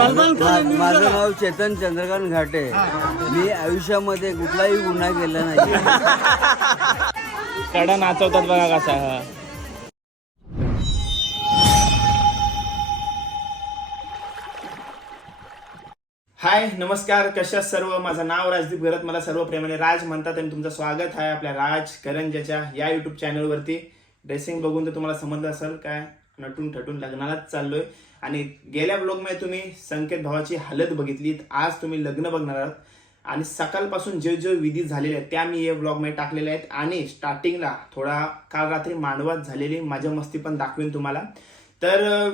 मा- माझं नाव चेतन चंद्रकांत घाटे. मी आयुष्यामध्ये कुठलाही गुन्हा केला नाही. कडा नाचवतात बघा कसा हा. हाय नमस्कार कशा सर्व? माझं नाव राजदीप घरत मला सर्व प्रेमाने राज म्हणतात आणि तुमचं स्वागत आहे आपल्या राज करंजाच्या या युट्यूब चॅनलवरती ड्रेसिंग बघून तर तुम्हाला समजलं असेल काय नटून ठटून लग्नालाच चाललोय. आणि गेल्या ब्लॉगमध्ये तुम्ही संकेत भावाची हालत बघितली आज तुम्ही लग्न बघणार आहात. आणि सकाळपासून जे जे विधी झालेले आहेत त्या मी या ब्लॉगमध्ये टाकलेल्या आहेत. आणि स्टार्टिंगला थोडा काल रात्री मांडवात झालेली माझ्या मस्ती पण दाखवेन तुम्हाला. तर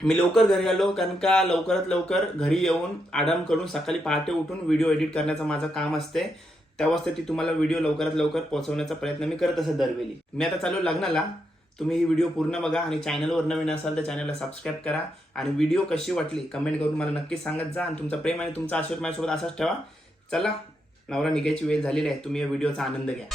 मी लवकर घरी आलो कारण का लवकरात लवकर घरी येऊन आराम करून सकाळी पहाटे उठून व्हिडिओ एडिट करण्याचं माझं काम असते. तेव्हाच ती तुम्हाला व्हिडिओ लवकरात लवकर पोहोचवण्याचा प्रयत्न मी करत असं दरवेळी. मी आता चालू लग्नाला. तुम्ही ही व्हिडिओ पूर्ण बघा आणि चॅनलवर नवीन असाल तर चॅनलला सबस्क्राईब करा. आणि व्हिडिओ कशी वाटली कमेंट करून मला नक्की सांगत जा आणि तुमचा प्रेम आणि तुमचा आशीर्वाद माझ्यासोबत असाच ठेवा. चला नवरा निघायची वेळ झालेली आहे. तुम्ही या व्हिडिओचा आनंद घ्या.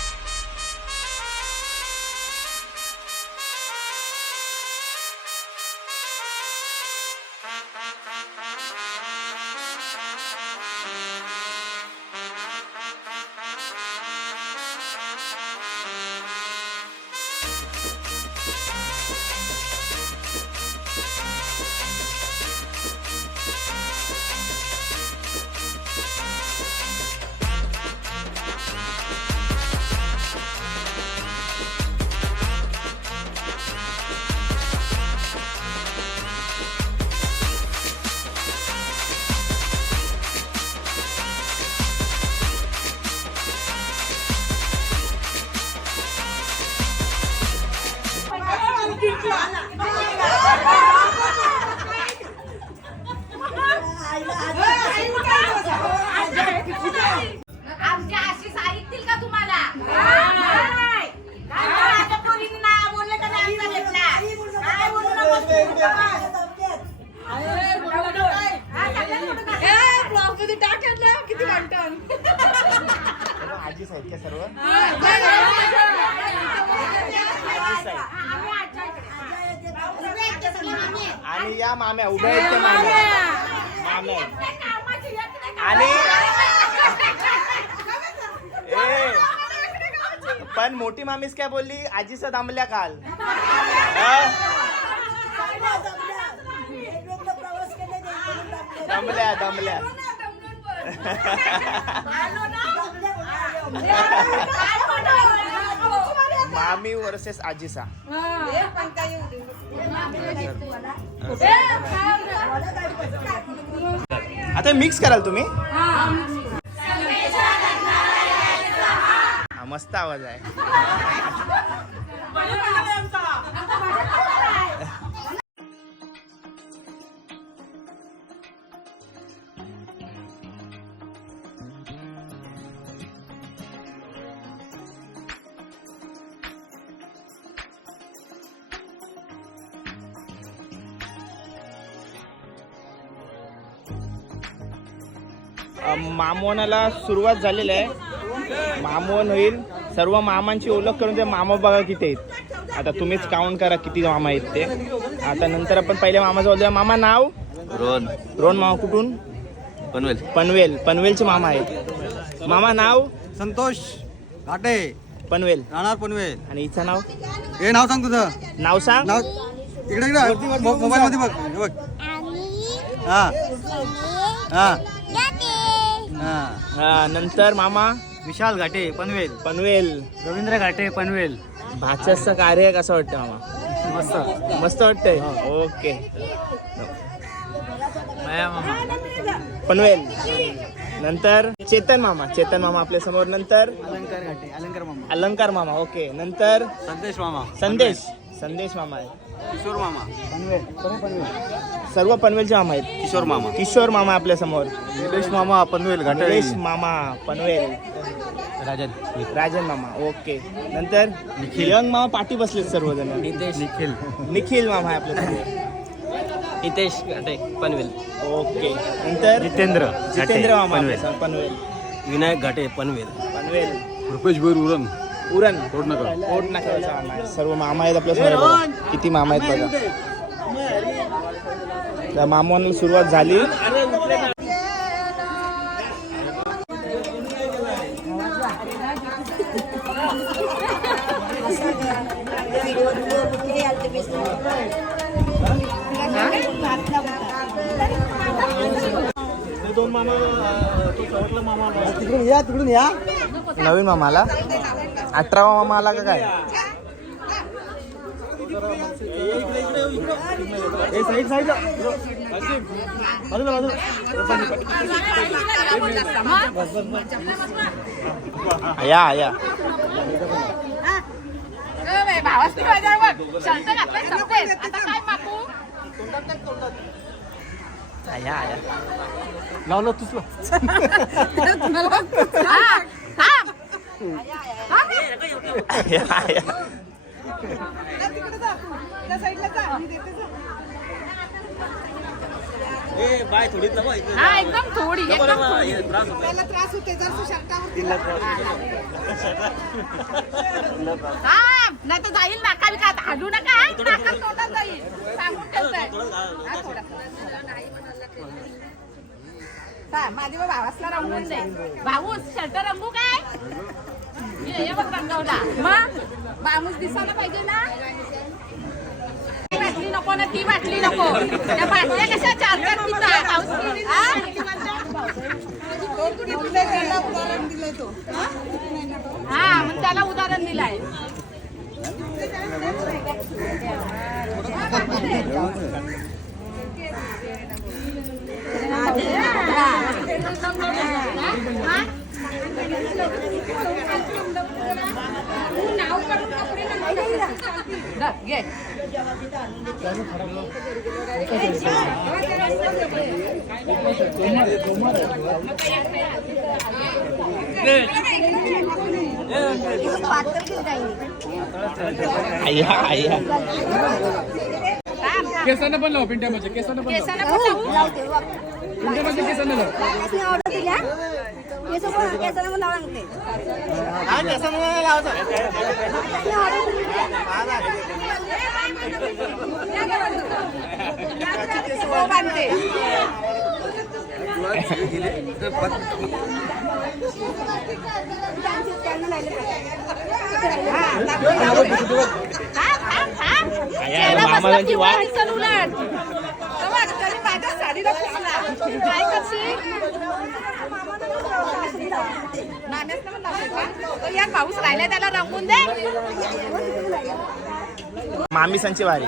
माम्या उभ्या आहेत त्या माम्या. माम्या. आहेत. आणि ए पण मोठी मामीच काय बोलली? आजीचा दामल्या काल. हा? दमल्या दमल्या? मामी वर्सेस आजीसा आता मिक्स कराल तुम्ही? हा मस्त आवाज आहे. अ, मामोनाला सुरुवात झालेली आहे. मामोन होईल. सर्व मामांची ओळख करून ते मामा बघा किती आहेत. आता तुम्हीच काउंट करा किती मामा आहेत ते. आता नंतर आपण पहिले मामाचं बोलतो मामा नाव? रोहन. रोहन मामा कुठून? पनवेल. पनवेल. पनवेलचे मामा आहेत. मामा नाव? संतोष घाटे. पनवेल. राहणार पनवेल. आणि हिचं नाव? हे नाव सांग तुझं. नाव सांग. नाव इकडे इकडे. मोबाईल मध्ये बघ. हे बघ. हा. हा. हा. हा, नंतर मामा? विशाल घाटे पनवेल. पनवेल. रवींद्र घाटे पनवेल. भाच्याचं कार्य कसं वाटतं मामा? मस्त. मस्त वाटतंय? ओके. माया मामा. पनवेल. नंतर? चेतन मामा. चेतन मामा आपल्यासमोर. नंतर? अलंकार घाटे अलंकार मामा. अलंकार मामा. ओके. नंतर? संदेश मामा. संदेश. संदेश मामा आहे. किशोर मामा. पनवेल. सर्व पनवेल? सर्व पनवेलचे मामा आहेत. किशोर मामा. किशोर मामा आपल्यासमोर. निलेश मामा पनवेल घाटे निलेश मामा पनवेल. राजन. राजन मामा ओके. नंतर यंग मामा पाठी बसलेत सर्वजण. नितेश. निखिल. निखिल मामा आहे आपल्यासमोर. हितेश घाटे पनवेल. ओके. नंतर जितेंद्र जितेंद्र मामा आपल्यासमोर, पनवेल. विनायक घाटे पनवेल. पनवेल. रुपेश बोर उरण. उरण. मामा आहे सर्व मामा आहेत आपल्यासमोर बघा. किती मामा आहेत बघा. त्या मामाला सुरुवात झाली. तिकडून या तिकडून या नवीन मामाला. अठरावा मामा आला का काय? या या. या या. लावलं तुझं. थांब. या या ए बाय थोडीच हा एकदम थोडी एकदम थोडी. नाही तर जाईल नाका का हाडू नका तोंडात जाईल सांगून ठेवतोय हा, थोडा. हा, माझी बा भावासला रंगून दे भाऊस शर्ट रंगू काय? ये ये बघ रंगवला. मग? माणूस दिसायला पाहिजे ना? ती बाटली नको ना ती बाटली नको. त्या बाटल्या कशा चार चार पिता पाऊस हा? हा मग त्याला उदाहरण दिलंय. घे या या केसांना पण लाव पिंट्यामध्ये केसांना पण लाव केसाला पण लावू. पिंट्यामध्ये केसांना लाव बांधते. थांब, थांब, थांब. चेहरा मामाची बसला की वाट. वर दिसेल उलट. तेव्हा तरी माझ्या या पाऊस राहिला त्याला रंगून दे. मामीसांची वारी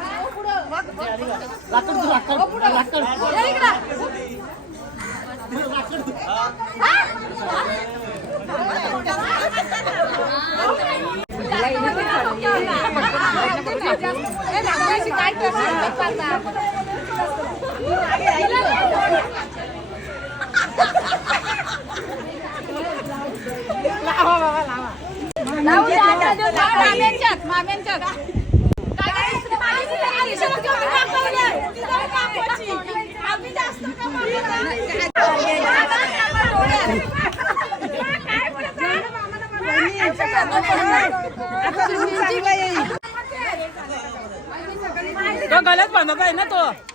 या इकडं. ए, लावायची काय करणार? लावा बाबा लावा. माम्यांच्यात माम्यांच्यात काय करायचं? आम्ही सगळं कमी दाखवलंय. तिला दाखवायची. आम्ही जास्त तो गलत म्हणतो काय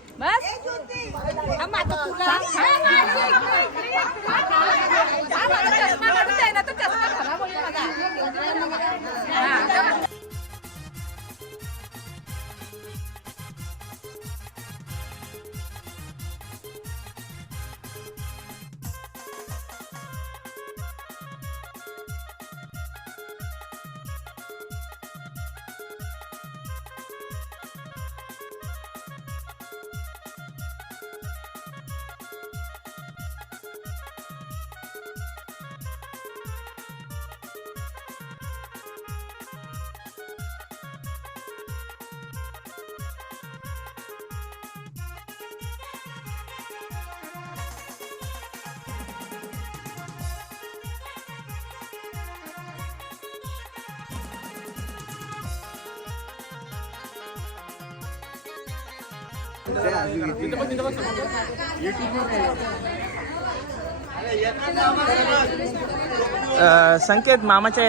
संकेत मामाच्या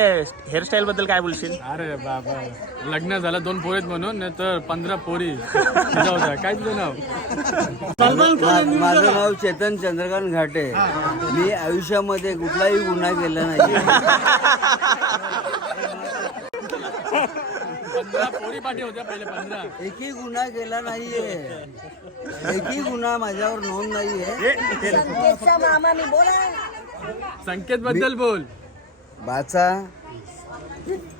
हेअरस्टाईल बद्दल काय बोलशील? अरे बाबा लग्न झालं दोन पोरीत म्हणून नाही तर पंधरा पोरी. काय तुझं नाव? माझं नाव चेतन चंद्रकांत घाटे. मी आयुष्यामध्ये कुठलाही गुन्हा केला नाही. पंधरा पोरी पाठी होत्या पहिले पंधरा. एकही गुन्हा केला नाहीये. एकही गुन्हा माझ्यावर नोंद नाहीये. संकेत बद्दल बोल. बाचा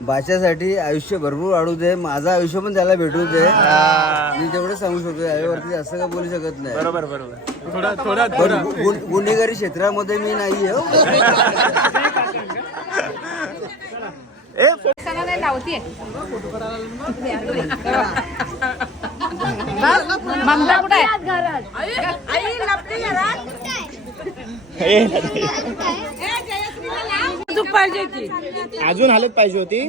बाच्यासाठी आयुष्य भरपूर वाढू दे. माझं आयुष्य पण त्याला भेटू दे. मी तेवढं सांगू शकतो यावरती असं का बोलू शकत नाही. बरोबर बरोबर. थोडा थोडा पण थोडा. गु- गु- गुन्हेगारी क्षेत्रामध्ये मी नाहीये हो. ए चला नाही लावतीये ममता कुठे तू पाहिजे की अजून हालत पाहिजे होती.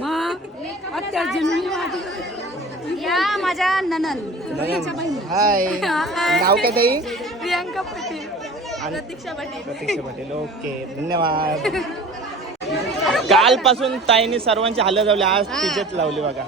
या माझ्या ननन हाय. नाव काय ताई? प्रियांका पाटील. प्रतीक्षा पाटील. ओके धन्यवाद. कालपासून ताईने सर्वांची हालत लावली आज तिचेच लावली बघा बघा,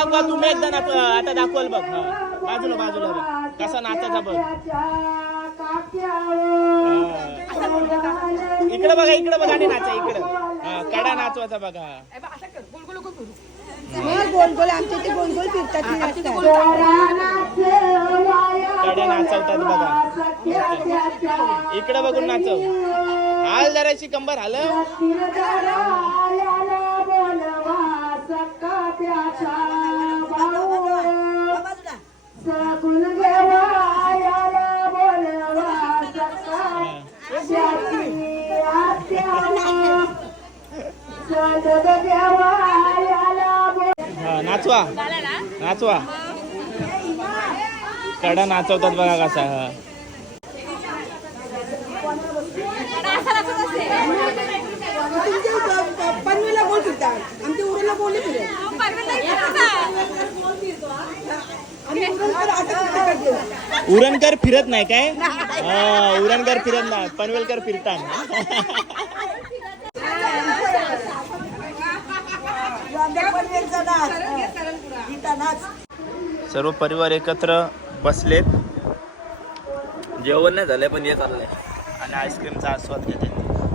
दाखवा तुम्ही एकदा नाच आता दाखवाल बघ. हा. बाजूला बाजूला बघ. कसा नाचायचा बघ. इकडे बघा इकडे बघा आणि नाचा इकडे. हा, कडा नाचवायचा बघा. कडा नाचवतात बघा. इकडे बघून नाचव. हाल जराशी कंबर हाल. नाचवा. कडा नाचवतात बघा कसा हा. पनवेला बोल फिरतात आमच्या उरेला बोलले फिरे उरणकर फिरत नाही काय? उरणकर फिरत नाही. पनवेलकर फिरतात. सर्व परिवार एकत्र बसलेत. जेवण नाही झालंय पण हे चाललंय. आणि आईस्क्रीमचा आस्वाद घेते.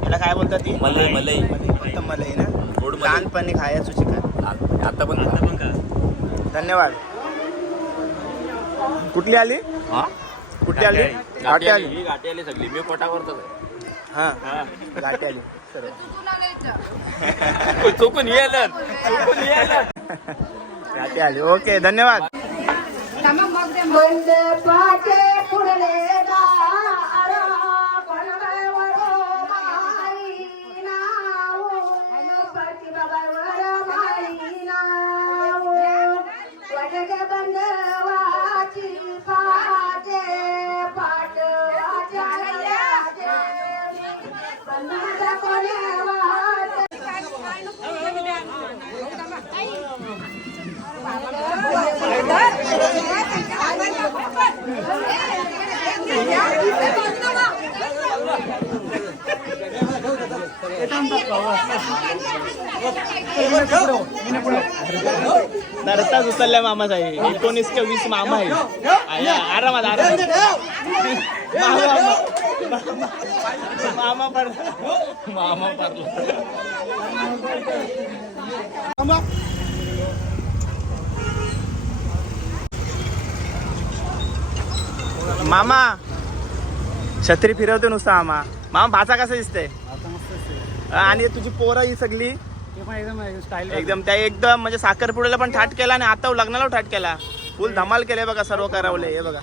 याला काय बोलतात ती? मलाई, मलाई. फक्त मलाई ना? गोड. लहानपणी खायचो चिकन आता पण आता पण का धन्यवाद. कुठली आली? हा? कुठली आली? गाठी आली. गाठी आली. सगळी. मी पोटावरच हा. गाठी आली. चुकून येलं चुकून येलं गाठी आली. ओके धन्यवाद. मंडपाचे नरताच उचलल्या मामा साहेब एकोणीस का वीस मामा आहे आरामात आराम मामा. मामा पडला. मामा पडला. मामा छत्री फिरवतो नुसता मामा मामा भाचा कसा दिसतंय? आणि तुझी पोरं ही सगळी? एकदम त्या एकदम म्हणजे साखरपुड्याला पण ठाट केला आणि आता लग्नाला ठाट केला. फुल धमाल केले बघा सर्व करावले हे बघा.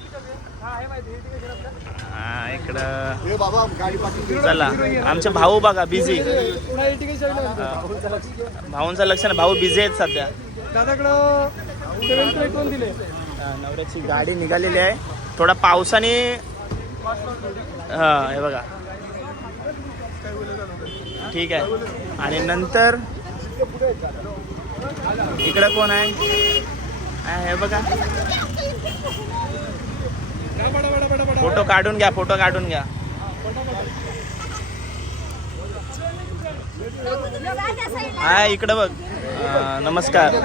हा इकडं. चला आमचे भाऊ बघा बिझी भाऊंचं लक्ष नाही भाऊ बिझी आहेत सध्या. हा, नवऱ्याची गाडी निघालेली आहे. थोडा पावसाने हां हे बघा. ठीक आहे. आणि नंतर इकडं कोण आहे? हे बघा. फोटो काढून घ्या फोटो काढून घ्या. हा इकडं बघ. नमस्कार.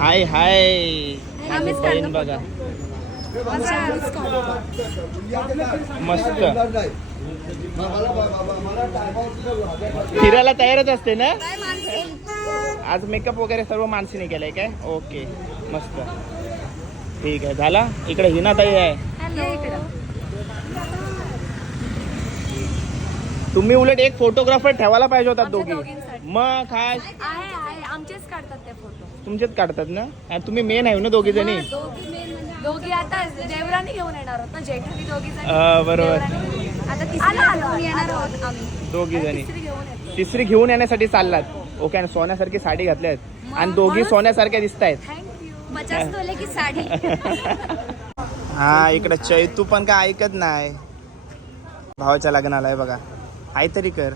हाय हाय. बहीण बघा. मस्त. फिरायला तयारच असते ना? आज मेकअप वगैरे सर्व माणसीने केलंय काय? ओके मस्त. ठीक आहे. झाला? इकडे हिनाताई आहे. तुम्ही उलट एक फोटोग्राफर ठेवायला पाहिजे होता दोघी. मग काय? आहे आहे. आमचेच काढतात ते फोटो. तुमचेच काढतात ना? आणि तुम्ही मेन आहे ना दोघी जणी? दोघी म्हणजे- दोघी आता देवराने घेऊन येणार आहोत ना जेठानी दोघी जणी. अं, बरोबर. देवरानी. आता तिसरी घेऊन येणार आहोत आम्ही. दोघी जणी. तिसरी घेऊन येतो तिसरी घेऊन येण्यासाठी चाललात. ओके आणि सोन्यासारखी साडी घातल्यात. आणि दोघी सोन्यासारख्या दिसत आहेत थँक्यू पचास तोले की साडी. हा इकडे चैतू पण काय ऐकत नाही. भावाच्या लग्नाला आहे बघा. काहीतरी कर.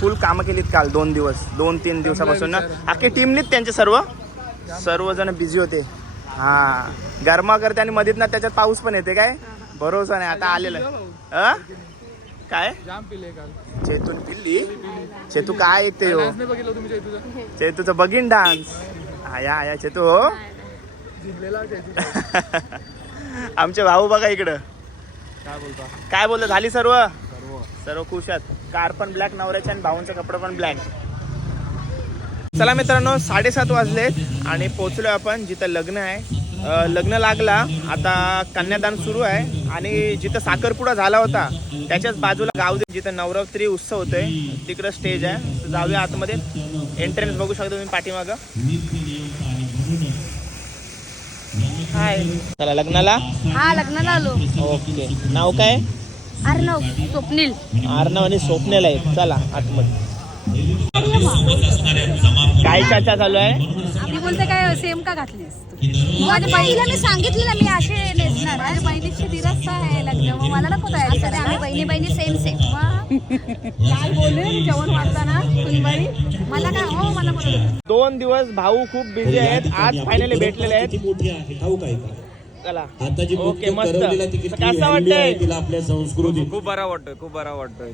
फुल कामं केलीत काल दोन दिवस. दोन तीन दिवसापासून ना. अख्खी टीमनीत त्यांचे सर्व. सर्वजण बिझी होते. हा. गरमा करते आणि मधीत ना त्याच्यात पाऊस पण येते काय? भरोसा नाही. आता आलेलं. अ? काय? चेतून पिल्ली? चेतू काय येते हो? चैतूचं? बघीन डान्स. आया आया चेतू हो. आमचे भाऊ बघा इकडं. काय बोलता? काय बोलतो? झाली सर्व? सर्व खुश आहेत. कार पण ब्लॅक नवऱ्याचे आणि भाऊंचे कपडे पण ब्लॅक चला मित्रांनो साडेसात वाजलेत आणि पोचलो आपण जिथं लग्न आहे. लग्न लागला आता कन्यादान सुरू आहे आणि जिथं साखरपुडा झाला होता त्याच्याच बाजूला गाव जिथं नवरात्री उत्सव होतोय तिकडं स्टेज आहे. तर जाऊया आतमध्ये. एंट्रन्स बघू शकता तुम्ही पाठीमागं. हाय. चला लग्नाला? हा लग्नाला आलो. ओके. नाव काय? अर्णव स्वप्नील. आर्नव आणि स्वप्नेल आहे चला आतमध्ये. काय चर्चा चालू आहे? मी बोलते काय सेम का घातलीस माझ्या बहिणीला मी सांगितलेलं मी असे नेसणार. माझ्या बहिणीची दिरस आहे लग्न मग मला नको तयारी करायला. आम्ही बहिणी बहिणी सेम सेम काय बोलले जेवण वाढताना सुनबाई? मला काय हो मला दोन दिवस भाऊ खूप बिझी आहेत. आज फायनली भेटलेले आहेत. किती मोठी आहे ठाऊक आहे का चला. आता जी ओके मस्त. करवलेला ती तर किती कसं वाटतंय. तिला आपल्या संस्कृतीत. खूप बरा वाटतोय खूप बरा वाटतोय.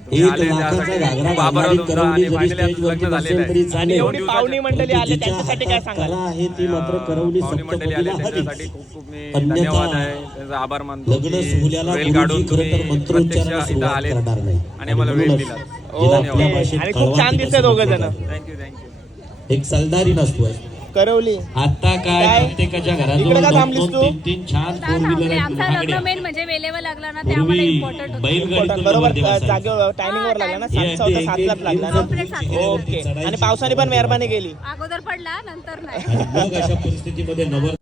तरी चालेल. एवढी पाहुणी मंडळी आले त्यांच्यासाठी काय सांगाल? कला आहे ती मात्र करवली पाहुणे मंडळी आले त्यांच्यासाठी खूप खूप मी धन्यवाद आहे. त्यांचा आभार मानतो वेळ काढून तुम्ही प्रत्यक्ष इथं आले आणि मला वेळ दिला ओके. आणि खूप छान तिला दिसतंय दोघं जण. थँक्यू थँक्यू एक सलदारी नसतोय. करवली आता काय काय? प्रत्येकाच्या इकडे घराजवळ का दोन थांबलीस दोन तू? तीन तीन छान फोर व्हीलर आहेत आमचा लग्न महागड्या. मेन म्हणजे वेळेवर लागला ना ते आम्हाला पूर्वी इम्पॉर्टंट होतं बैलगाडीतून बरोबर नवरदेव असायचे. जागेवर टायमिंग वर लागला ना सात सातलाच लागला. ओके आणि पावसाने पण मेहरबानी केली अगोदर पडला नंतर नाही मग अशा परिस्थितीमध्ये नवर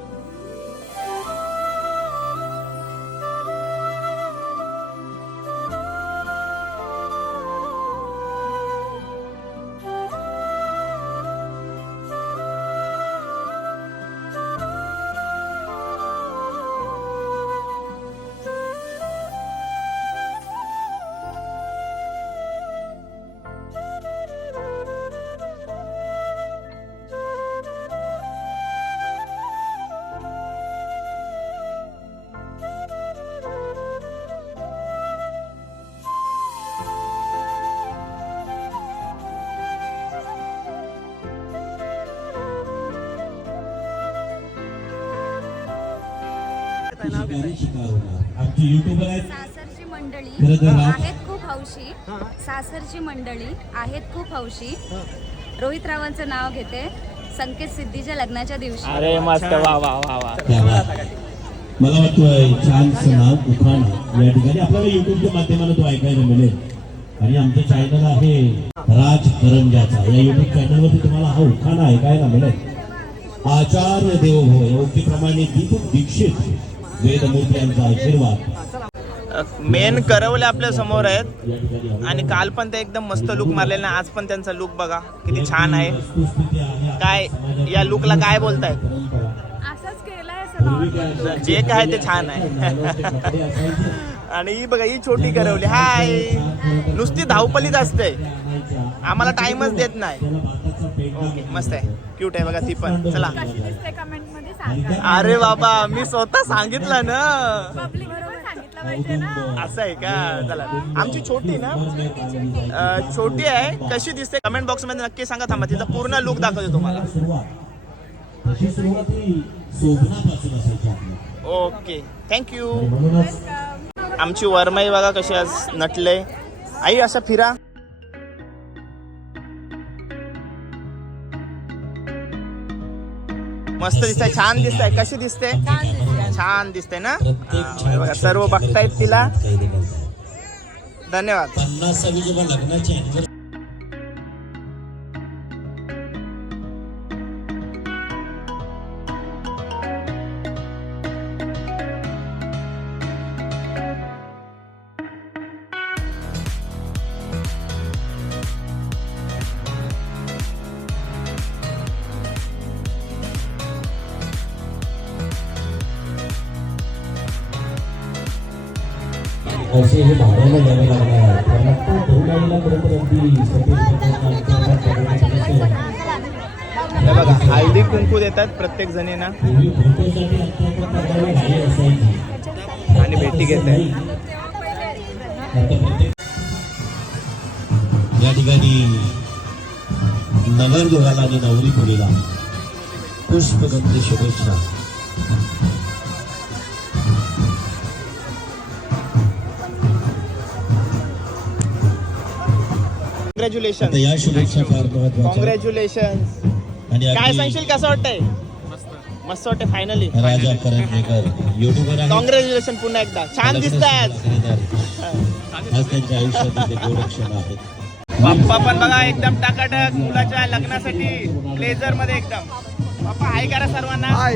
आमची युट्यूबर आहेत सासरची मंडळी आहेत खूप हौशी. सासरची मंडळी आहेत खूप हौशी. रोहित रावांचं नाव घेते. संकेत सिद्धीच्या लग्नाच्या दिवशी. अरे मस्त. वा वा वा वा. मला वाटतोय नाव उखाणा. या ठिकाणी आपल्याला युट्यूबच्या माध्यमाने तो ऐकायला मिळेल. आणि आमचं चॅनल आहे राज करंजाचा या युट्यूब चॅनलवरती तुम्हाला हा उखाणा ऐकायला मिळेल. आचार्य देवो योग्यप्रमाणे दीपक दीक्षित. वेदमूर्ती यांचा आशीर्वाद मेन करवले आपल्यासमोर आहेत. आणि काल पण ते एकदम मस्त लुक मारलेला आज पण त्यांचा लुक बघा किती छान आहे. काय या लुकला काय बोलताय? परंपरा असंच केलंय जे काय ते छान आहे. आणि ही बघा ही छोटी करवली. हाय. नुसती धावपलीच असते. आम्हाला टाइमच देत नाही. ओके मस्त आहे. क्यूट आहे बघा ती पण. चला. अरे बाबा मी स्वतः सांगितलं ना. असं आहे का? चला. आमची छोटी ना छोटी आहे. कशी दिसते? कमेंट बॉक्समध्ये नक्की सांगा. थांबा तिचा पूर्ण लुक दाखवतो तुम्हाला. ओके थँक्यू आमची वरमाई बघा कशी आज नटले. आई असं फिरा. मस्त दिसतंय छान दिसतंय. कशी दिसते? छान दिसते ना? बघा, सर्व बघतायत तिला. धन्यवाद. देतात प्रत्येक जणींना आणि भेटी घेत आहे या ठिकाणी नगरदेवाला आणि नवरी मुलीला पुष्पगंधी शुभेच्छा. कॉंग्रॅच्युलेशन या शुभेच्छा फार महत्त्वाच्या कॉंग्रॅच्युलेशन काय सांगशील कसं वाटतंय? मस्त वाटतंय फायनली राजा करंजेकर युट्यूबर आहे कॉंग्रॅच्युलेशन पुन्हा एकदा. छान दिसतंय आज. आज त्यांच्या आयुष्यातील ते गोड क्षण आहेत पप्पा पण बघा एकदम टाकाटक मुलाच्या लग्नासाठी ब्लेझरमध्ये एकदम. पप्पा हाय करा सर्वांना. हाय.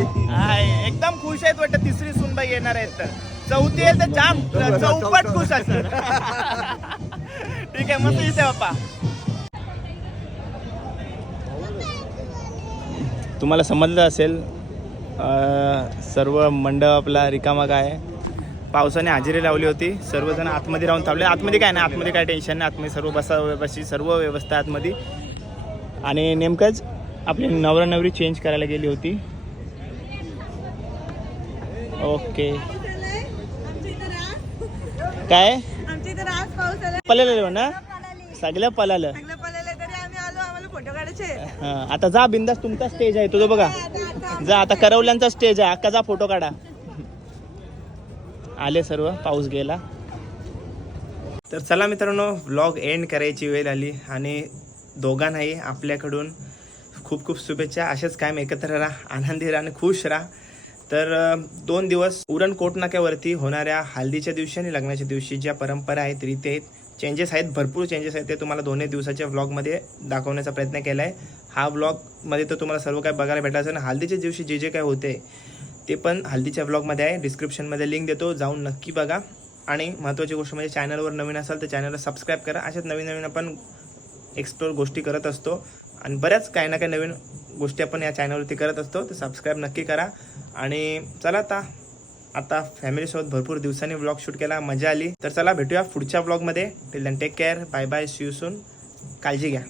एकदम खुश आहेत वाटतं तिसरी सुनबाई येणार आहेत तर. चौथी आहे तर जाम चौपट खुश असत ठीक आहे मस्त दिसते पप्पा तुम्हाला समजलं असेल सर्व मंडप आपला रिकामा काय आहे. पावसाने हजेरी लावली होती सर्वजण आतमध्ये राहून थांबले. आतमध्ये काय नाही आतमध्ये काय टेन्शन नाही आतमध्ये सर्व बसा बशी सर्व व्यवस्था आतमध्ये. आणि नेमकंच आपली नवरा नवरी चेंज करायला गेली होती. ओके. काय? पळालेलं ना? सगळं पळालं चांगलं पडलेलं तरी आम्ही आलो आम्हाला फोटो काढायचे हा, आता जा बिंदास तुमचा स्टेज आहे तुझं बघा. जा आता करवल्यांचा स्टेज आहे अक्का जा फोटो काढा. आले सर्व पाऊस गेला. तर चला मित्रांनो व्लॉग एंड करायची वेळ आली आणि दोघांनाही आपल्याकडून खूप खूप शुभेच्छा. असेच कायम एकत्र राहा आनंदी राहा आणि खुश राहा. तर अ, दोन दिवस उरण कोटनाक्यावरती होणाऱ्या हल्दीच्या दिवशी आणि लग्नाच्या दिवशी ज्या परंपरा आहेत रीती आहेत चेंजेस आहेत भरपूर चेंजेस आहेत. ते तुम्हाला दोन्ही दिवसाच्या व्लॉगमध्ये दाखवण्याचा प्रयत्न केला आहे हा व्लॉगमध्ये तर तुम्हाला सर्व काय बघायला भेटायचं आणि हल्दीच्या दिवशी जे जे काय होते ते पण हल्दीच्या व्लॉगमध्ये आहे. डिस्क्रिप्शनमध्ये लिंक देतो. जाऊन नक्की बघा. आणि महत्त्वाची गोष्ट म्हणजे चॅनलवर नवीन असाल तर चॅनलला सबस्क्राईब करा. अशाच नवीन नवीन आपण एक्सप्लोर गोष्टी करत असतो. आणि बऱ्याच काही ना काही नवीन गोष्टी आपण या चॅनलवरती करत असतो. तर सबस्क्राईब नक्की करा. आणि चला आता आता फॅमिलीसोबत भरपूर दिवसांनी व्लॉग शूट केला मजा आली. तर चला भेटूया पुढच्या व्लॉगमध्ये till then take care bye bye see you soon काळजी घ्या.